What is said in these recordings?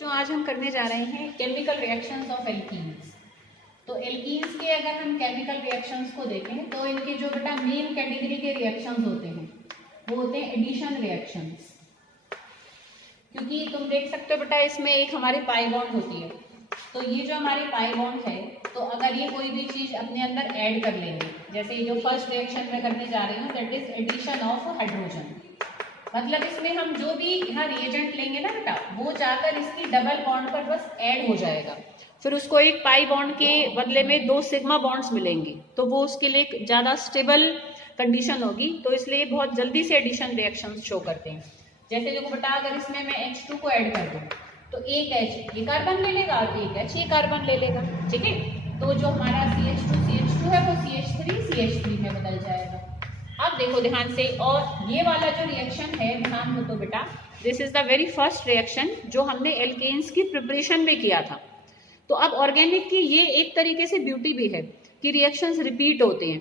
जो आज हम करने जा रहे हैं केमिकल रिएक्शंस ऑफ एल्कीन्स। तो एल्कीन्स के अगर हम केमिकल रिएक्शंस को देखें तो इनके जो बेटा मेन कैटेगरी के रिएक्शंस होते हैं वो होते हैं एडिशन रिएक्शंस। क्योंकि तुम देख सकते हो बेटा इसमें एक हमारी पाई बॉन्ड होती है, तो ये जो हमारी पाई बॉन्ड है, तो अगर ये कोई भी चीज अपने अंदर ऐड कर लेंगे, जैसे ये जो फर्स्ट रिएक्शन में करने जा रही हूँ that is addition of hydrogen. मतलब इसमें हम जो भी यहाँ रिएजेंट लेंगे ना बेटा वो जाकर इसकी डबल बॉन्ड पर बस ऐड हो जाएगा, फिर उसको एक पाई बॉन्ड के बदले में 2 सिग्मा बॉन्ड्स मिलेंगे, तो वो उसके लिए ज्यादा स्टेबल कंडीशन होगी, तो इसलिए बहुत जल्दी से एडिशन रिएक्शंस शो करते हैं। जैसे देखो बेटा अगर इसमें मैं H2 को ऐड कर दूं तो एक H ये कार्बन ले लेगा और एक H ये कार्बन ले लेगा, ठीक है। तो जो हमारा CH2 है वो CH3 में बदल जाएगा। अब देखो ध्यान से, और ये वाला जो रिएक्शन है ध्यान दो तो बेटा this is the very first reaction जो हमने एल्केन्स की प्रिपरेशन में किया था। तो अब ऑर्गेनिक की ये एक तरीके से ब्यूटी भी है कि रिएक्शंस रिपीट होते हैं।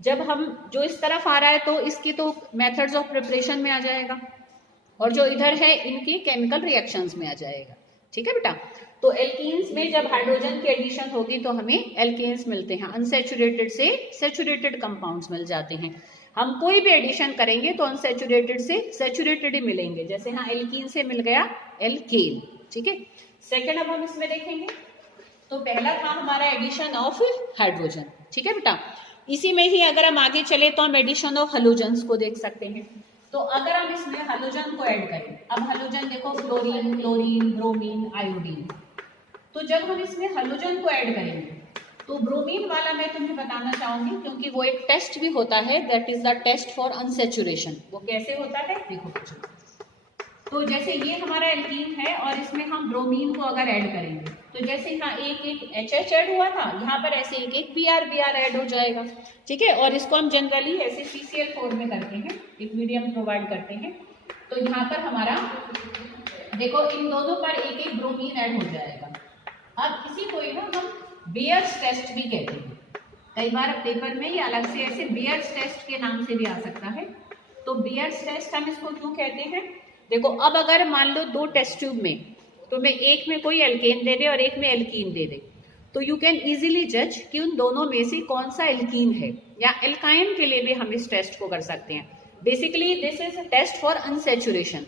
जब हम जो इस तरफ आ रहा है तो इसकी तो मेथड्स ऑफ प्रिपरेशन में आ जाएगा और जो इधर है इनकी केमिकल रिएक्शंस में आ जाएगा, ठीक है बेटा। तो एल्कीन्स में जब हाइड्रोजन की एडिशन होगी तो हमें एल्केन्स मिलते हैं, अनसैचुरेटेड से सैचुरेटेड कंपाउंड्स मिल जाते हैं। हम कोई भी एडिशन करेंगे तो अनसैचुरेटेड से सैचुरेटेड ही मिलेंगे, जैसे यहाँ एल्कीन से मिल गया एल्केन, ठीक है। सेकेंड अब हम इसमें देखेंगे तो पहला था हमारा एडिशन ऑफ हाइड्रोजन, ठीक है बेटा। इसी में ही अगर हम आगे चले तो हम एडिशन ऑफ हैलोजेंस को देख सकते हैं। तो अगर हम इसमें हैलोजन को ऐड करें, अब हैलोजन देखो फ्लोरीन, क्लोरीन, ब्रोमीन, आयोडीन, तो जब हम इसमें हैलोजन को ऐड करेंगे तो ब्रोमीन वाला मैं तुम्हें बताना चाहूंगी क्योंकि वो एक टेस्ट भी होता है, that is the test for unsaturation. वो कैसे होता है देखो बच्चों, तो जैसे ये हमारा एल्कीन है और इसमें हम ब्रोमीन को अगर ऐड करेंगे तो जैसे यहाँ एक HH ऐड हुआ था, यहाँ पर ऐसे एक Br ऐड हो जाएगा, ठीक है। और इसको हम जनरली ऐसे CCl4 में करते हैं, एक मीडियम प्रोवाइड करते हैं। तो यहाँ पर हमारा देखो इन दोनों पर एक ब्रोमीन ऐड हो जाएगा। अब इसी को ही ना हम बेयर्स टेस्ट भी कहते हैं, कई बार पेपर में ये अलग से ऐसे बेयर्स टेस्ट के नाम से भी आ सकता है। तो बेयर्स टेस्ट हम इसको क्यों कहते हैं, देखो अब अगर मान लो 2 टेस्ट ट्यूब में तो मैं एक में कोई एल्केन दे दे और एक में एल्कीन दे दे, तो यू कैन इजीली जज कि उन दोनों में से कौन सा एल्कीन है, या एल्काइन के लिए भी हम इस टेस्ट को कर सकते हैं। Basically this is a test for unsaturation,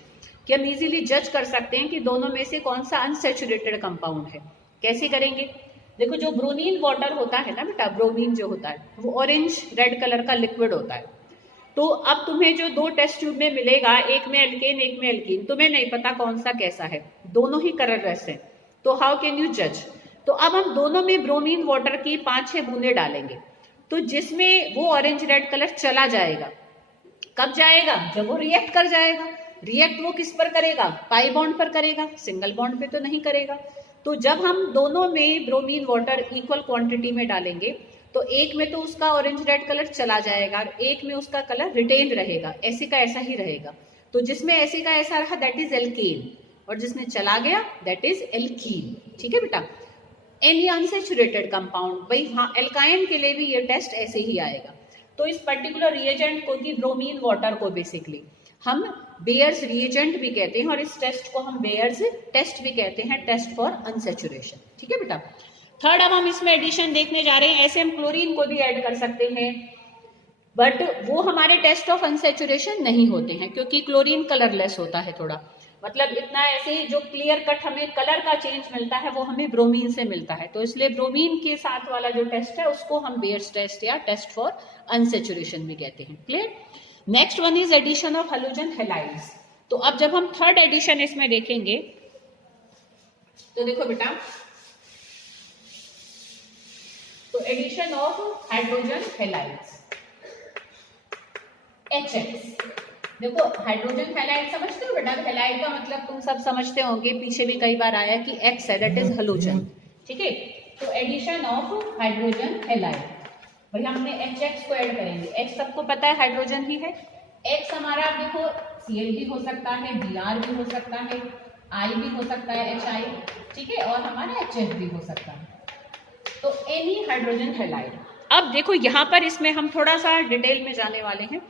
कि हम इजीली जज कर सकते हैं कि दोनों में से कौन सा अनसैचुरेटेड कंपाउंड है। कैसे करेंगे, देखो जो ब्रोमीन वाटर होता है ना बेटा, ब्रोमीन जो होता है वो ऑरेंज रेड कलर का लिक्विड होता है। तो अब तुम्हें जो 2 टेस्ट ट्यूब में मिलेगा, एक में एल्केन एक में एल्कीन, तुम्हें नहीं पता कौन सा कैसा है, दोनों ही कलरलेस है, तो हाउ कैन यू जज। तो अब हम दोनों में ब्रोमीन वाटर की 5-6 बूंदे डालेंगे, तो जिसमें वो ऑरेंज रेड कलर चला जाएगा, कब जाएगा, जब वो रिएक्ट कर जाएगा। रिएक्ट वो किस पर करेगा, पाई बॉन्ड पर करेगा, सिंगल बॉन्ड पे तो नहीं करेगा। तो जब हम दोनों में ब्रोमीन वाटर इक्वल क्वांटिटी में डालेंगे तो एक में तो उसका ऑरेंज रेड कलर चला जाएगा और एक में उसका कलर रिटेन रहेगा, ऐसे का ऐसा ही रहेगा। तो जिसमें ऐसे का ऐसा रहा दैट इज एल्केन, और जिसमें चला गया दैट इज एल्कीन, ठीक है बेटा। एनी अनसैचुरेटेड कंपाउंड, भाई हाँ एल्काइन के लिए भी ये टेस्ट ऐसे ही आएगा। तो इस पर्टिकुलर रिएजेंट को, की ब्रोमीन वाटर को बेसिकली हम बेयर्स रिएजेंट भी कहते हैं और इस टेस्ट को हम बेयर्स टेस्ट भी कहते हैं, टेस्ट फॉर अनसैचुरेशन, ठीक है बेटा। थर्ड अब हम इसमें एडिशन देखने जा रहे हैं। ऐसे हम क्लोरीन को भी ऐड कर सकते हैं, बट वो हमारे टेस्ट ऑफ अनसैचुरेशन नहीं होते हैं क्योंकि क्लोरीन कलरलेस होता है थोड़ा, मतलब इतना ऐसे जो क्लियर कट हमें कलर का चेंज मिलता है वो हमें ब्रोमीन से मिलता है। तो इसलिए ब्रोमीन के साथ वाला जो टेस्ट है उसको हम बेयर्स टेस्ट या टेस्ट फॉर अनसैचुरेशन भी कहते हैं, clear. Next one is addition of halogen halides. तो अब जब हम थर्ड एडिशन इसमें देखेंगे तो देखो बेटा, तो addition of hydrogen halides HX। देखो हाइड्रोजन हैलाइड समझते हो बेटा, हैलाइड का मतलब तुम सब समझते होंगे, पीछे भी कई बार आया कि X है दैट इज हैलोजन, ठीक है। तो एडिशन ऑफ हाइड्रोजन हैलाइड, भाई हमने HX को ऐड करेंगे, X सबको पता है हाइड्रोजन ही है। X हमारा देखो Cl भी हो सकता है, Br भी हो सकता है, I भी हो सकता है HI, ठीक है, और हमारा HF भी हो सकता है। तो एनी हाइड्रोजन हैलाइड। अब देखो यहाँ पर इसमें हम थोड़ा सा डिटेल में जाने वाले हैं।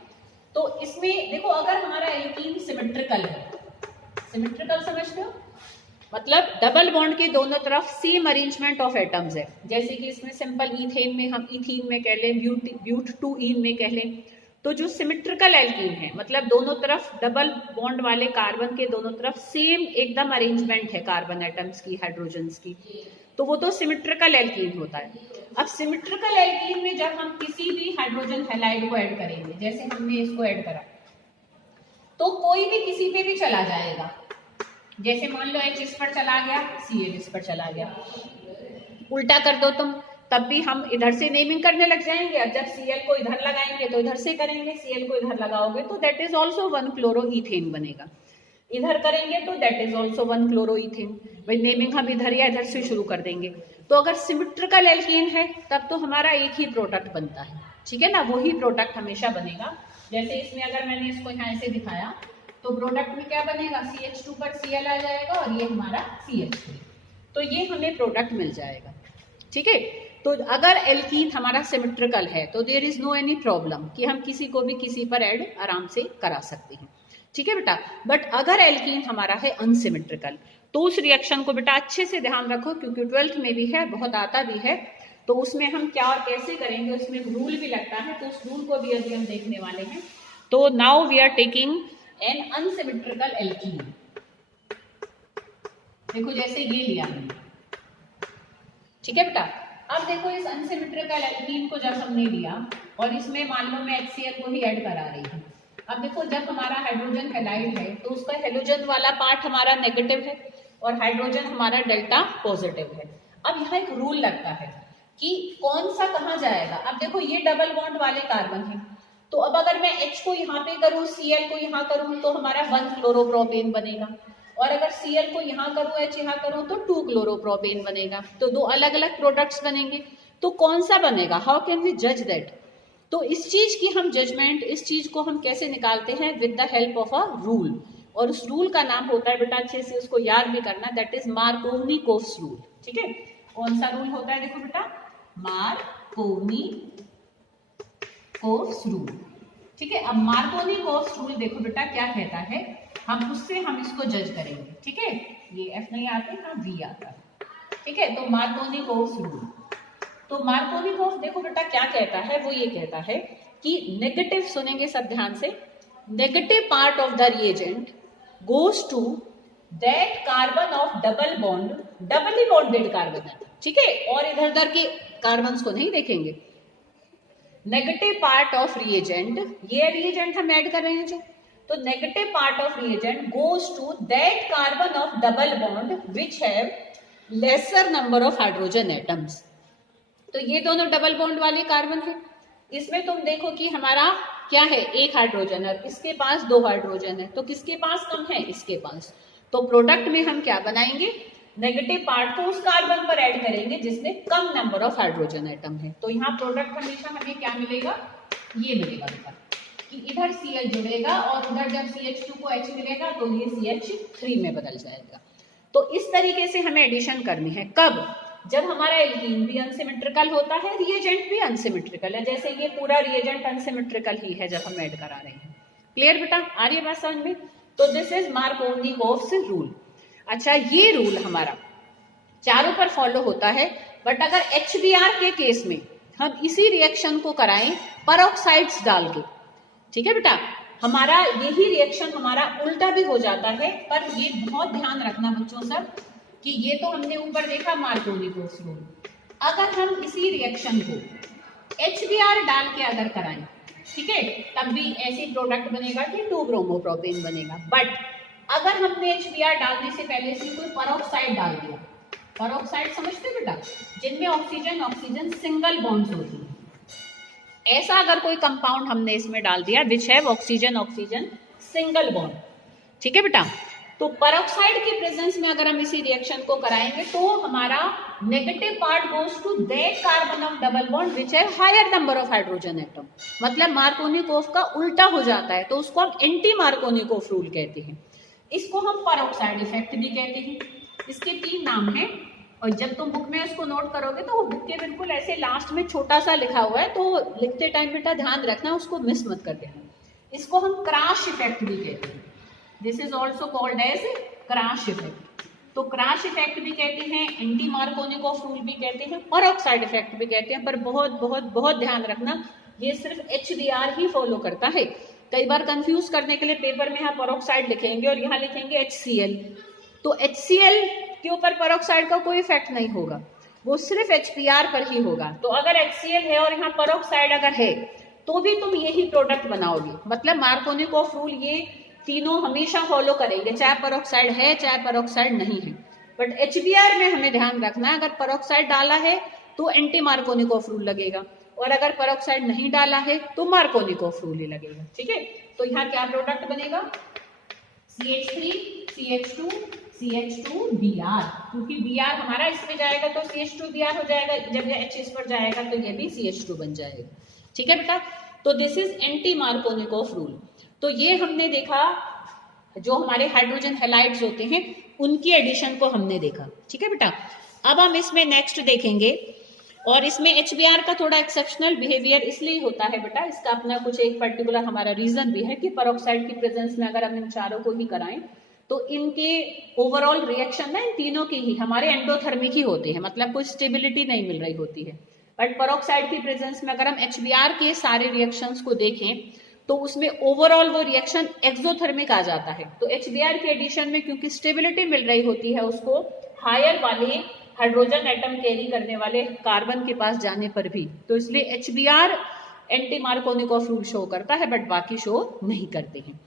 तो इसमें देखो अगर हमारा एल्कीन सिमेट्रिकल है, सिमेट्रिकल समझते हो, मतलब डबल बॉन्ड के दोनों तरफ सेम अरेंजमेंट ऑफ एटम्स है। जैसे कि इसमें सिंपल ईथेन में हम इथीन में कह लें, ब्यूट टू ईन में कह लें। तो जो सिमेट्रिकल एल्कीन है, मतलब दोनों तरफ डबल बॉन्ड वाले कार्बन के दोनों तरफ सेम एकदम अरेंजमेंट है कार्बन एटम्स की, हाइड्रोजन्स की, तो वो तो सिमेट्रिकल एल्कीन होता है। अब सिमेट्रिकल एल्कीन में जब हम किसी भी हाइड्रोजन हैलाइड को ऐड करेंगे, जैसे हमने इसको ऐड करा, तो कोई भी किसी पे भी चला जाएगा। जैसे मान लो H इस पर चला गया, Cl इस पर चला गया, उल्टा कर दो तुम, तब भी हम इधर से नेमिंग करने लग जाएंगे। अब जब Cl को इधर लगाएंगे तो इधर से करेंगे, Cl को इधर लगाओगे तो दैट इज ऑल्सो 1 क्लोरोईथेन बनेगा, इधर करेंगे तो दैट इज ऑल्सो 1 क्लोरोईथेन। भाई नेमिंग हम इधर या इधर से शुरू कर देंगे। तो अगर सिमेट्रिकल एल्कीन है तब तो हमारा एक ही प्रोडक्ट बनता है, ठीक है ना, वही प्रोडक्ट हमेशा बनेगा। जैसे इसमें अगर मैंने इसको यहाँ ऐसे दिखाया तो प्रोडक्ट में क्या बनेगा, CH2 पर Cl आ जाएगा और ये हमारा CH3, तो ये हमें प्रोडक्ट मिल जाएगा, ठीक है। तो अगर एल्कीन हमारा सिमेट्रिकल है तो there is no any problem कि हम किसी को भी किसी पर ऐड आराम से करा सकते हैं, ठीक है बेटा। बट अगर एल्कीन हमारा है अनसिमेट्रिकल तो उस रिएक्शन को बेटा अच्छे से ध्यान रखो, क्योंकि 12th में भी है, बहुत आता भी है, तो उसमें हम क्या और कैसे करेंगे, उसमें रूल भी लगता है, तो उस रूल को भी अभी हम देखने वाले हैं। तो now we are taking an unsymmetrical alkene. देखो जैसे ये लिया हमने, ठीक है बेटा। अब देखो इस अनसिमेट्रिकल एल्कीन को जब हमने लिया और इसमें मान लो मैं HCl को ही ऐड करा रही हूँ। अब देखो जब हमारा हाइड्रोजन हैलाइड है तो उसका हेलोजन वाला पार्ट हमारा नेगेटिव है और हाइड्रोजन हमारा डेल्टा पॉजिटिव है। अब यहाँ एक रूल लगता है कि कौन सा कहाँ जाएगा। अब देखो ये डबल बॉन्ड वाले कार्बन है, तो अब अगर मैं H को यहाँ पे करूँ, Cl को यहाँ करूँ तो हमारा 1 क्लोरोप्रोपेन बनेगा, और अगर Cl को यहाँ करूँ, H यहाँ करूँ तो 2 क्लोरोप्रोपेन बनेगा, तो दो अलग अलग प्रोडक्ट्स बनेंगे। तो कौन सा बनेगा, हाउ कैन वी जज दैट। तो इस चीज की हम जजमेंट, इस चीज को हम कैसे निकालते हैं, with the help of a rule, और उस रूल का नाम होता है बेटा, अच्छे से उसको याद भी करना, दैट इज मार्कोवनी-कोव्स रूल, ठीक है। कौन सा रूल होता है, देखो बेटा, मार्कोवनी-कोव्स रूल, ठीक है। अब मार्कोवनी-कोव्स रूल देखो बेटा क्या कहता है, हम उससे हम इसको जज करेंगे, ठीक है। ये F नहीं आते, हाँ V आता है, ठीक है। तो मार्कोवनी-कोव्स रूल, तो मार्कोवनी-कोव्स देखो बेटा क्या कहता है, वो ये कहता है कि नेगेटिव, सुनेंगे सब ध्यान से, negative part of the reagent goes to that carbon of double bond, doubly bonded carbon है, ठीक है, और इधर उधर के कार्बन को नहीं देखेंगे। नेगेटिव पार्ट ऑफ रिएजेंट, ये रिएजेंट हम ऐड कर रहे हैं जो, तो negative part of reagent goes to that carbon of double bond which have lesser number of hydrogen atoms. तो ये दोनों डबल बॉन्ड वाले कार्बन है, इसमें तुम देखो कि हमारा क्या है, एक हाइड्रोजन है, इसके पास 2 हाइड्रोजन है, तो किसके पास कम है, इसके पास। तो प्रोडक्ट में हम क्या बनाएंगे, नेगेटिव पार्ट को उस कार्बन पर ऐड करेंगे जिसमें कम नंबर ऑफ हाइड्रोजन एटम है। तो यहाँ प्रोडक्ट हमेशा हमें क्या मिलेगा, ये मिलेगा बेटा, कि इधर Cl जुड़ेगा और उधर जब CH2 को H मिलेगा तो ये CH3 में बदल जाएगा। तो इस तरीके से हमें एडिशन करनी है, कब, जब हमारा एल्कीन भी अनसिमेट्रिकल होता है, रिएजेंट भी अनसिमेट्रिकल है। जैसे ये पूरा रिएजेंट अनसिमेट्रिकल ही है जब हम ऐड करा रहे हैं। क्लियर बेटा, आ रही है बात समझ में। तो दिस इज मार्कोवनी-कोव्स रूल। अच्छा, ये रूल हमारा चारों पर फॉलो होता है, बट अगर HBr के केस में हम इसी रिएक्शन को कराएं परऑक्साइड्स डाल के, ठीक है बेटा, हमारा यही रिएक्शन हमारा उल्टा भी हो जाता है। पर ये बहुत ध्यान रखना बच्चों सब कि ये तो हमने ऊपर देखा मार्कोवनी-कोव्स रूल, अगर हम इसी रिएक्शन को HBr डाल के अगर कराएं, ठीक है, तब भी ऐसी प्रोडक्ट बनेगा कि 2 ब्रोमोप्रोपेन बनेगा। बट अगर हमने HBr डालने से पहले इसमें कोई परऑक्साइड डाल दिया, परऑक्साइड समझते बेटा, जिनमें ऑक्सीजन ऑक्सीजन सिंगल बॉन्ड्स होती है, ऐसा अगर कोई कंपाउंड हमने इसमें डाल दिया which have oxygen oxygen single bond, ठीक है बेटा, तो परऑक्साइड के प्रेजेंस में अगर हम इसी रिएक्शन को कराएंगे तो हमारा negative part goes to that carbon of double bond which have higher number of hydrogen atom, मतलब मार्कोवनी-कोव्स का उल्टा हो जाता है, तो उसको हम एंटी मार्कोवनी-कोव्स रूल कहते हैं। इसको हम परऑक्साइड इफेक्ट भी कहते हैं। इसके 3 नाम हैं, और जब तुम बुक में इसको नोट करोगे तो वो बुक के बिल्कुल ऐसे लास्ट में छोटा सा लिखा हुआ है, तो लिखते टाइम बेटा ध्यान रखना, उसको मिस मत कर देना। इसको हम क्रैश इफेक्ट भी कहते हैं। This is also called as Kharasch effect. तो क्रैश इफेक्ट भी कहते हैं, एंटी मार्कोनिकोव रूल भी कहते हैं, पेरोक्साइड इफेक्ट भी कहते हैं। पर बहुत बहुत बहुत ध्यान रखना, ये सिर्फ HBr ही फॉलो करता है। कई बार कंफ्यूज करने के लिए पेपर में यहाँ पेरोक्साइड लिखेंगे और यहाँ लिखेंगे HCl, तो HCl के ऊपर पेरोक्साइड का कोई इफेक्ट नहीं होगा, वो सिर्फ HBr पर ही होगा। तो अगर HCl है और यहाँ पेरोक्साइड अगर है तो भी तुम यही प्रोडक्ट बनाओगे। मतलब मार्कोनिकोव रूल ये तीनों हमेशा फॉलो करेंगे, चाहे पेरोक्साइड है चाहे पेरोक्साइड नहीं है। बट HBr में हमें ध्यान रखना है, अगर पेरोक्साइड डाला है तो एंटी मार्कोनिकोव रूल लगेगा, और अगर पेरोक्साइड नहीं डाला है तो मार्कोनिकोव रूल ही लगेगा। ठीक है, तो यहाँ क्या प्रोडक्ट बनेगा, CH3 CH2 CH2Br, क्योंकि Br हमारा इसमें जाएगा तो CH2Br हो जाएगा, जब ये H इस पर जाएगा तो ये भी CH2 बन जाएगा। ठीक है बेटा, तो this is anti Markovnikov rule. तो ये हमने देखा जो हमारे हाइड्रोजन हैलाइड्स होते हैं उनकी एडिशन को हमने देखा। ठीक है बेटा, अब हम इसमें नेक्स्ट देखेंगे, और इसमें HBr का थोड़ा एक्सेप्शनल बिहेवियर इसलिए होता है बेटा, इसका अपना कुछ एक पर्टिकुलर हमारा रीजन भी है कि पेरोक्साइड की प्रेजेंस में अगर हम इन चारों को ही कराएं तो इनके ओवरऑल रिएक्शन ना इन तीनों की ही हमारे एंडोथर्मिक ही होते हैं, मतलब कोई स्टेबिलिटी नहीं मिल रही होती है। बट पेरोक्साइड की प्रेजेंस में अगर हम HBr के सारे रिएक्शंस को देखें तो उसमें ओवरऑल वो रिएक्शन एक्सोथर्मिक आ जाता है। तो HBr के एडिशन में क्योंकि स्टेबिलिटी मिल रही होती है उसको, हायर वाले हाइड्रोजन एटम कैरी करने वाले कार्बन के पास जाने पर भी, तो इसलिए HBr anti Markovnikov rule show करता है, बट बाकी शो नहीं करते हैं।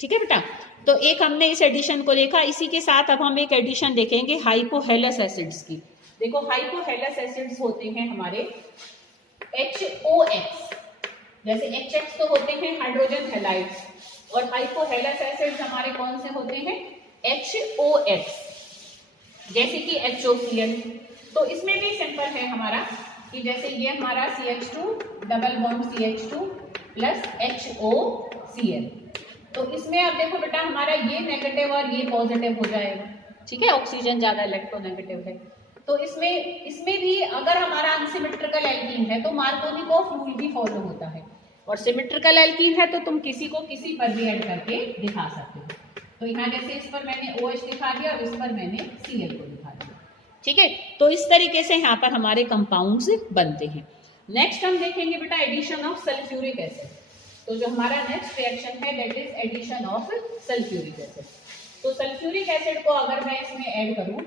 ठीक है बेटा, तो एक हमने इस एडिशन को देखा। इसी के साथ अब हम एक एडिशन देखेंगे हाइपोहेलस एसिड्स की। देखो हाइपोहेलस एसिड्स होते हैं हमारे HOX, जैसे HX तो होते हैं हाइड्रोजन हैलाइड्स, और हाइपोहेलस एसिड्स हमारे कौन से होते हैं, HOX, जैसे कि HOCl। तो इसमें भी सिंपल है हमारा कि जैसे ये हमारा CH2 double bond CH2 plus HOCl, तो इसमें अब देखो बेटा हमारा ये नेगेटिव और ये पॉजिटिव हो जाएगा। ठीक है, ऑक्सीजन ज्यादा इलेक्ट्रोनेगेटिव है, तो इसमें भी अगर हमारा अनसिमेट्रिकल एल्कीन है तो मार्कोनिकोव रूल ही फॉलो होता है, और सिमेट्रिकल एल्कीन है तो तुम किसी को किसी पर भी ऐड करके दिखा सकते हो। तो यहाँ जैसे इस पर मैंने OH दिखा दिया और इस पर मैंने Cl को दिखा दिया। ठीक है, तो इस तरीके से यहाँ पर हमारे कंपाउंड्स बनते हैं। नेक्स्ट हम देखेंगे बेटा एडिशन ऑफ सल्फ्यूरिक एसिड। तो जो हमारा नेक्स्ट रिएक्शन है that is addition of sulphuric acid. तो सल्फ्यूरिक एसिड को अगर मैं इसमें ऐड करूं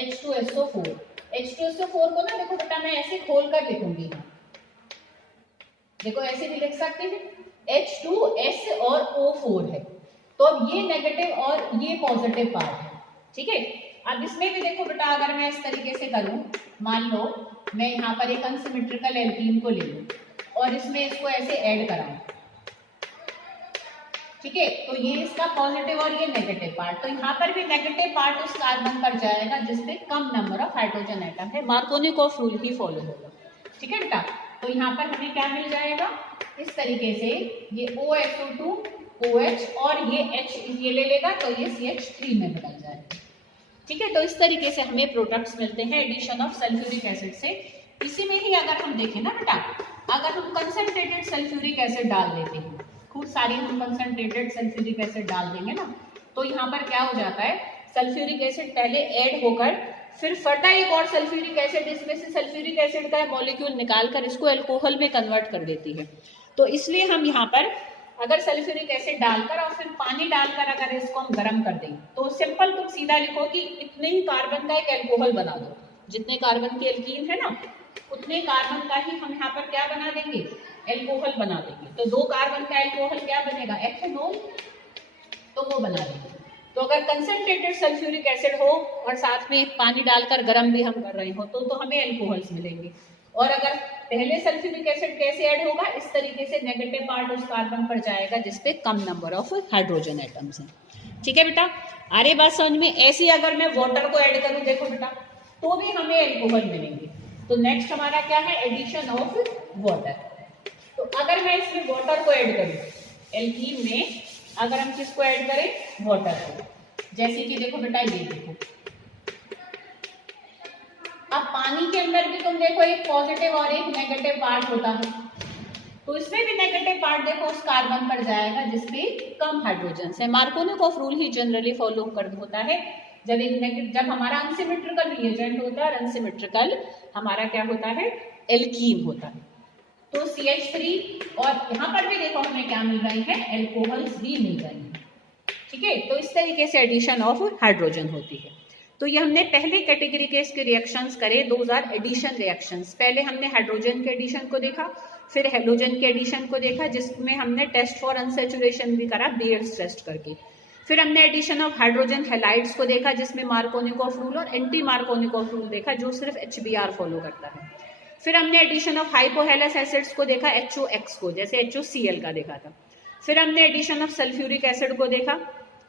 H2SO4, H2SO4 को ना देखो बेटा मैं ऐसे खोल कर लिखूंगी, देखो ऐसे भी लिख सकते हैं, H2S और O4 है, तो अब ये नेगेटिव और ये पॉजिटिव पार्ट है। ठीक है, अब इसमें भी देखो बेटा अगर मैं इस तरीके से करूं, मान लो मैं यहाँ पर एक अनसिमेट्रिकल एल्कीन को ले लूं और इसमें इसको ऐसे ऐड कराऊं। ठीक है, तो ये इसका पॉजिटिव और ये नेगेटिव पार्ट, तो यहाँ पर भी नेगेटिव पार्ट उस कार्बन पर जाएगा जिसपे कम नंबर ऑफ हाइड्रोजन एटम है, मार्कोनिकोव रूल ही फॉलो होगा। ठीक है बेटा, तो यहाँ पर हमें क्या मिल जाएगा, इस तरीके से ये OSO2 OH और ये H ये ले लेगा तो ये CH3 में बदल जाएगा। ठीक है, तो इस तरीके से हमें प्रोडक्ट्स मिलते हैं एडिशन ऑफ सल्फ्यूरिक एसिड से। इसी में ही अगर हम देखें ना बेटा, अगर हम कंसंट्रेटेड सल्फ्यूरिक एसिड डाल देते हैं, खूब सारी हम कंसंट्रेटेड सल्फ्यूरिक एसिड डाल देंगे ना, तो यहाँ पर क्या हो जाता है, सल्फ्यूरिक एसिड पहले ऐड होकर फिर फटा एक और सल्फ्यूरिक एसिड इसमें से सल्फ्यूरिक एसिड का मॉलिक्यूल निकालकर इसको अल्कोहल में कन्वर्ट कर देती है। तो इसलिए हम यहाँ पर अगर सल्फ्यूरिक एसिड डालकर और फिर पानी डालकर अगर इसको हम गर्म कर दें तो सिंपल तुम सीधा लिखो कि इतने ही कार्बन का एक अल्कोहल बना दो, जितने कार्बन के एल्कीन है ना उतने कार्बन का ही हम यहाँ पर क्या बना देंगे, एल्कोहल बना देंगे। तो 2 कार्बन का एल्कोहल क्या बनेगा, एथेनॉल, तो वो बना देंगे। तो अगर कंसंट्रेटेड सल्फ्यूरिक एसिड हो और साथ में पानी डालकर गर्म भी हम कर रहे हो तो हमें एल्कोहल्स मिलेंगे। और अगर पहले सल्फ्यूरिक एसिड कैसे ऐड होगा, इस तरीके से नेगेटिव पार्ट उस कार्बन पर जाएगा जिसपे कम नंबर ऑफ हाइड्रोजन एटम्स हैं। ठीक है बेटा, अरे बात समझ में। ऐसे अगर मैं वाटर को ऐड करूं देखो बेटा तो भी हमें एल्कोहल मिलेंगे। तो नेक्स्ट हमारा क्या है, एडिशन ऑफ वाटर। तो अगर मैं इसमें वाटर को ऐड करूं एल्कीन में, अगर हम किसको ऐड करें, वाटर को, जैसे कि देखो बेटा ये देखो, अब पानी के अंदर भी तुम देखो एक पॉजिटिव और एक नेगेटिव पार्ट होता है, तो इसमें भी नेगेटिव पार्ट देखो उस कार्बन पर जाएगा जिसपे कम हाइड्रोजन है। मार्कोनिकोव रूल ही जनरली फॉलो कर होता है जब हमारा अनसिमेट्रिकल रिएजेंट होता है और अनसिमेट्रिकल हमारा क्या होता है, एल्कीन होता है। तो CH3 और यहाँ पर भी देखो हमें क्या मिल रही है, एल्कोहल्स भी मिल रही हैं, ठीक है। तो इस तरीके से एडिशन ऑफ हाइड्रोजन होती है। तो ये हमने पहले कैटेगरी के इसके रिएक्शंस करे, 2000 एडिशन रिएक्शंस। पहले हमने हाइड्रोजन के एडिशन को देखा, फिर हेलोजन के एडिशन को देखा, जिसमें हमने टेस्ट फॉर अनसैचुरेशन भी करा बेयर्स टेस्ट करके। फिर हमने एडिशन ऑफ हाइड्रोजन हेलाइड्स को देखा, जिसमें मार्कोनिकोफ रूल और एंटी मार्कोनिकोफ रूल देखा, जो सिर्फ HBr फॉलो करता है। फिर हमने एडिशन ऑफ हाइपोहेलस एसिड्स को देखा, HOX को, जैसे HOCl का देखा था। फिर हमने एडिशन ऑफ सल्फ्यूरिक एसिड को देखा,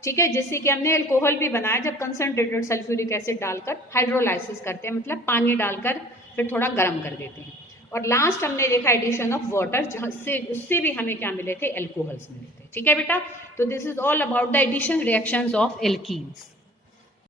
ठीक है, जिससे कि हमने अल्कोहल भी बनाया जब कंसंट्रेटेड सल्फ्यूरिक एसिड डालकर हाइड्रोलाइसिस करते हैं, मतलब पानी डालकर फिर थोड़ा गर्म कर देते हैं। और लास्ट हमने देखा एडिशन ऑफ वाटर, जहाँ से उससे भी हमें क्या मिले थे, एल्कोहल्स मिले थे, ठीक है बेटा। तो this is all about the addition reactions of alkenes.